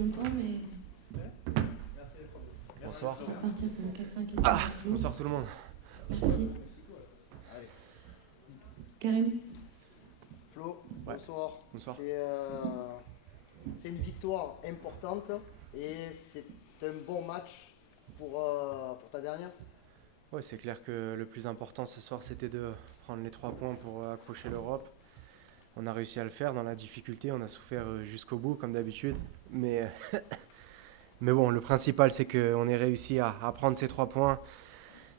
longtemps, mais Bonsoir. on va partir pour le 4-5 questions. Bonsoir tout le monde. Merci. Karim. Flo, Ouais. bonsoir. Bonsoir. C'est une victoire importante et c'est un bon match pour ta dernière. Ouais, c'est clair que le plus important ce soir, c'était de prendre les 3 points pour accrocher l'Europe. On a réussi à le faire dans la difficulté, on a souffert jusqu'au bout comme d'habitude. Mais, mais bon, le principal, c'est qu'on ait réussi à prendre ces 3 points.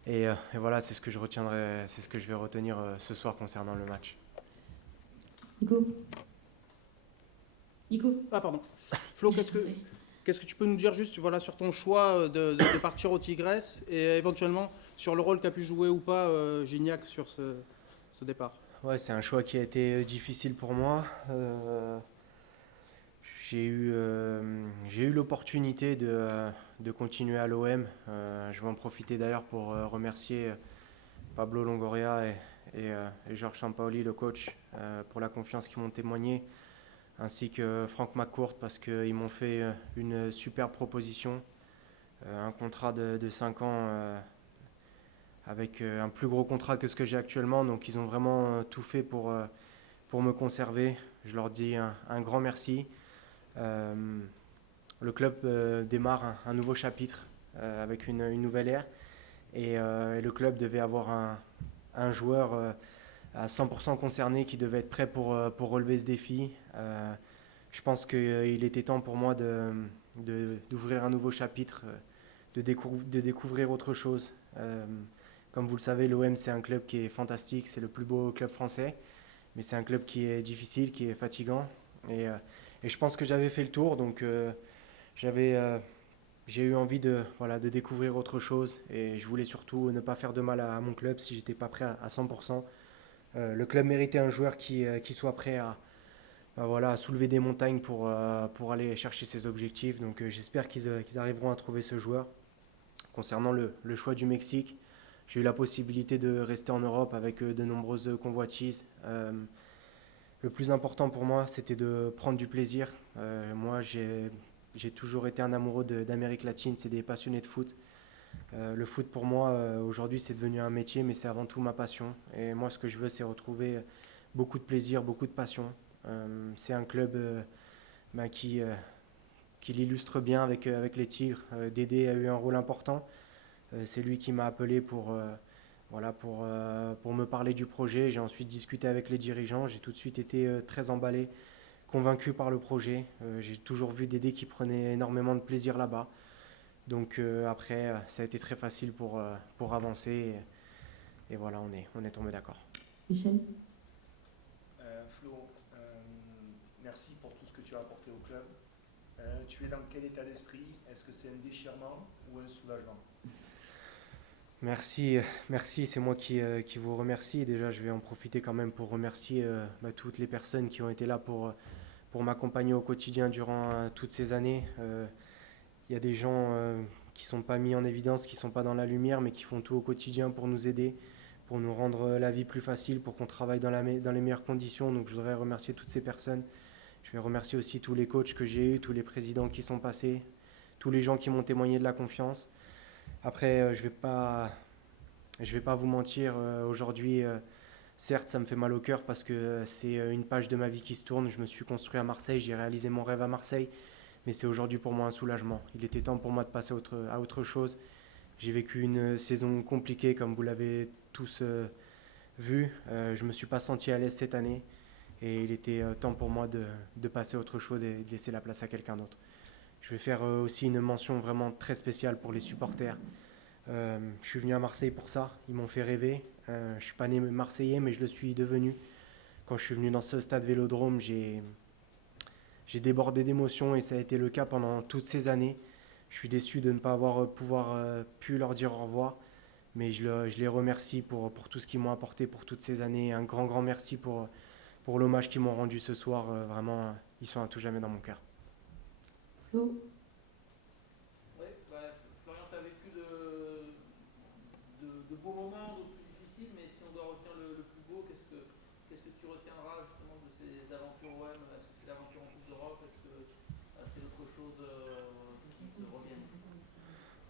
Et voilà, c'est ce que je retiendrai, c'est ce que je vais retenir ce soir concernant le match. Nico. Ah pardon. Flo, qu'est-ce que tu peux nous dire juste sur ton choix de partir au Tigres et éventuellement sur le rôle qu'a pu jouer ou pas Gignac sur ce départ? Ouais, c'est un choix qui a été difficile pour moi. J'ai eu l'opportunité de continuer à l'OM. Je vais en profiter d'ailleurs pour remercier Pablo Longoria et Georges Sampaoli, le coach, pour la confiance qu'ils m'ont témoigné, ainsi que Franck McCourt parce qu'ils m'ont fait une super proposition, un contrat de 5 ans avec un plus gros contrat que ce que j'ai actuellement. Donc ils ont vraiment tout fait pour me conserver. Je leur dis un grand merci. Le club démarre un nouveau chapitre avec une nouvelle ère et le club devait avoir un joueur à 100% concerné qui devait être prêt pour relever ce défi. Je pense qu'il était temps pour moi d'ouvrir un nouveau chapitre, de découvrir autre chose. Comme vous le savez, l'OM c'est un club qui est fantastique, c'est le plus beau club français, mais c'est un club qui est difficile, qui est fatigant. Et je pense que j'avais fait le tour, donc j'ai eu envie de découvrir autre chose. Et je voulais surtout ne pas faire de mal à mon club si j'étais pas prêt à 100%. Le club méritait un joueur qui soit prêt à soulever des montagnes pour aller chercher ses objectifs. Donc j'espère qu'ils arriveront à trouver ce joueur. Concernant le choix du Mexique, j'ai eu la possibilité de rester en Europe avec de nombreuses convoitises. Le plus important pour moi, c'était de prendre du plaisir. Moi, j'ai toujours été un amoureux d'Amérique latine, c'est des passionnés de foot. Le foot pour moi, aujourd'hui, c'est devenu un métier, mais c'est avant tout ma passion. Et moi, ce que je veux, c'est retrouver beaucoup de plaisir, beaucoup de passion. C'est un club qui l'illustre bien avec les Tigres. Dédé a eu un rôle important. C'est lui qui m'a appelé pour me parler du projet. J'ai ensuite discuté avec les dirigeants. J'ai tout de suite été très emballé, convaincu par le projet. J'ai toujours vu Dédé qui prenait énormément de plaisir là-bas. Donc après, ça a été très facile pour avancer. Et voilà, on est tombé d'accord. Michel. Flo, merci pour tout ce que tu as apporté au club. Tu es dans quel état d'esprit? Est-ce que c'est un déchirement ou un soulagement? Merci, c'est moi qui vous remercie. Déjà, je vais en profiter quand même pour remercier toutes les personnes qui ont été là pour m'accompagner au quotidien durant toutes ces années. Il y a des gens qui ne sont pas mis en évidence, qui ne sont pas dans la lumière, mais qui font tout au quotidien pour nous aider, pour nous rendre la vie plus facile, pour qu'on travaille dans les meilleures conditions. Donc je voudrais remercier toutes ces personnes. Je vais remercier aussi tous les coachs que j'ai eus, tous les présidents qui sont passés, tous les gens qui m'ont témoigné de la confiance. Après, je vais pas vous mentir, aujourd'hui, certes, ça me fait mal au cœur parce que c'est une page de ma vie qui se tourne. Je me suis construit à Marseille, j'ai réalisé mon rêve à Marseille, mais c'est aujourd'hui pour moi un soulagement. Il était temps pour moi de passer à autre chose. J'ai vécu une saison compliquée, comme vous l'avez tous vu. Je ne me suis pas senti à l'aise cette année, et il était temps pour moi de passer à autre chose et de laisser la place à quelqu'un d'autre. Je vais faire aussi une mention vraiment très spéciale pour les supporters. Je suis venu à Marseille pour ça, ils m'ont fait rêver. Je ne suis pas né marseillais, mais je le suis devenu. Quand je suis venu dans ce stade Vélodrome, j'ai débordé d'émotions et ça a été le cas pendant toutes ces années. Je suis déçu de ne pas avoir pu leur dire au revoir, mais je les remercie pour tout ce qu'ils m'ont apporté pour toutes ces années. Un grand, grand merci pour l'hommage qu'ils m'ont rendu ce soir. Vraiment, ils sont à tout jamais dans mon cœur. Flo. Oui, Florian, tu as vécu de beaux moments, d'autres plus difficiles, mais si on doit retenir le plus beau, qu'est-ce que tu retiendras justement de ces aventures OM? Est-ce que c'est l'aventure en Coupe d'Europe? Est-ce que c'est autre chose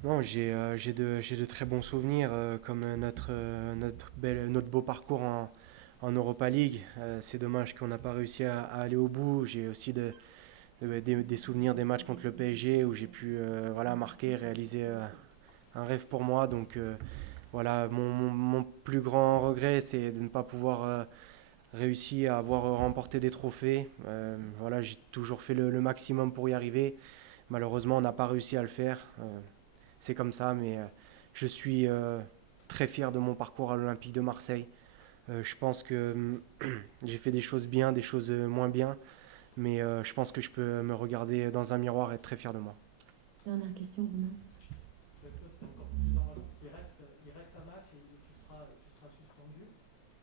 Non, j'ai de très bons souvenirs, comme notre beau parcours en Europa League. C'est dommage qu'on n'a pas réussi à aller au bout. J'ai aussi des souvenirs des matchs contre le PSG où j'ai pu voilà, marquer, réaliser un rêve pour moi. Donc voilà, mon plus grand regret, c'est de ne pas pouvoir réussir à avoir remporté des trophées. Voilà, j'ai toujours fait le maximum pour y arriver. Malheureusement, on n'a pas réussi à le faire. C'est comme ça, mais je suis très fier de mon parcours à l'Olympique de Marseille. Je pense que j'ai fait des choses bien, des choses moins bien, mais je pense que je peux me regarder dans un miroir et être très fier de moi. Dernière question, Romain. Je vais te poser encore plusieurs. Il reste un match et tu seras suspendu.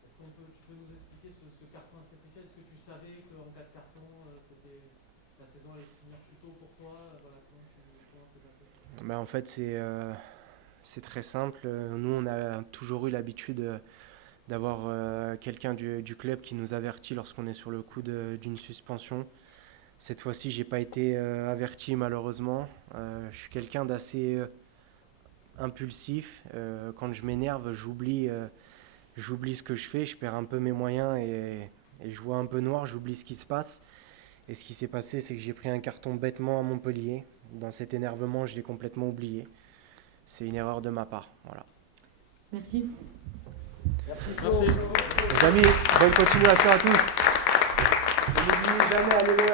Est-ce tu peux nous expliquer ce carton à Saint-Etienne? Est-ce que tu savais qu'en cas de carton, la saison allait se finir plus tôt pour toi? Voilà, comment c'est passé? En fait, c'est très simple. Nous, on a toujours eu l'habitude d'avoir quelqu'un du club qui nous avertit lorsqu'on est sur le coup d'une suspension. Cette fois-ci, j'ai pas été averti malheureusement. Je suis quelqu'un d'assez impulsif. Quand je m'énerve, j'oublie ce que je fais, je perds un peu mes moyens et je vois un peu noir, j'oublie ce qui se passe. Et ce qui s'est passé, c'est que j'ai pris un carton bêtement à Montpellier. Dans cet énervement, je l'ai complètement oublié. C'est une erreur de ma part. Voilà. Merci. Merci Flo. Merci. Les amis, bonne continuation à tous. Ne n'oubliez jamais, allez loin.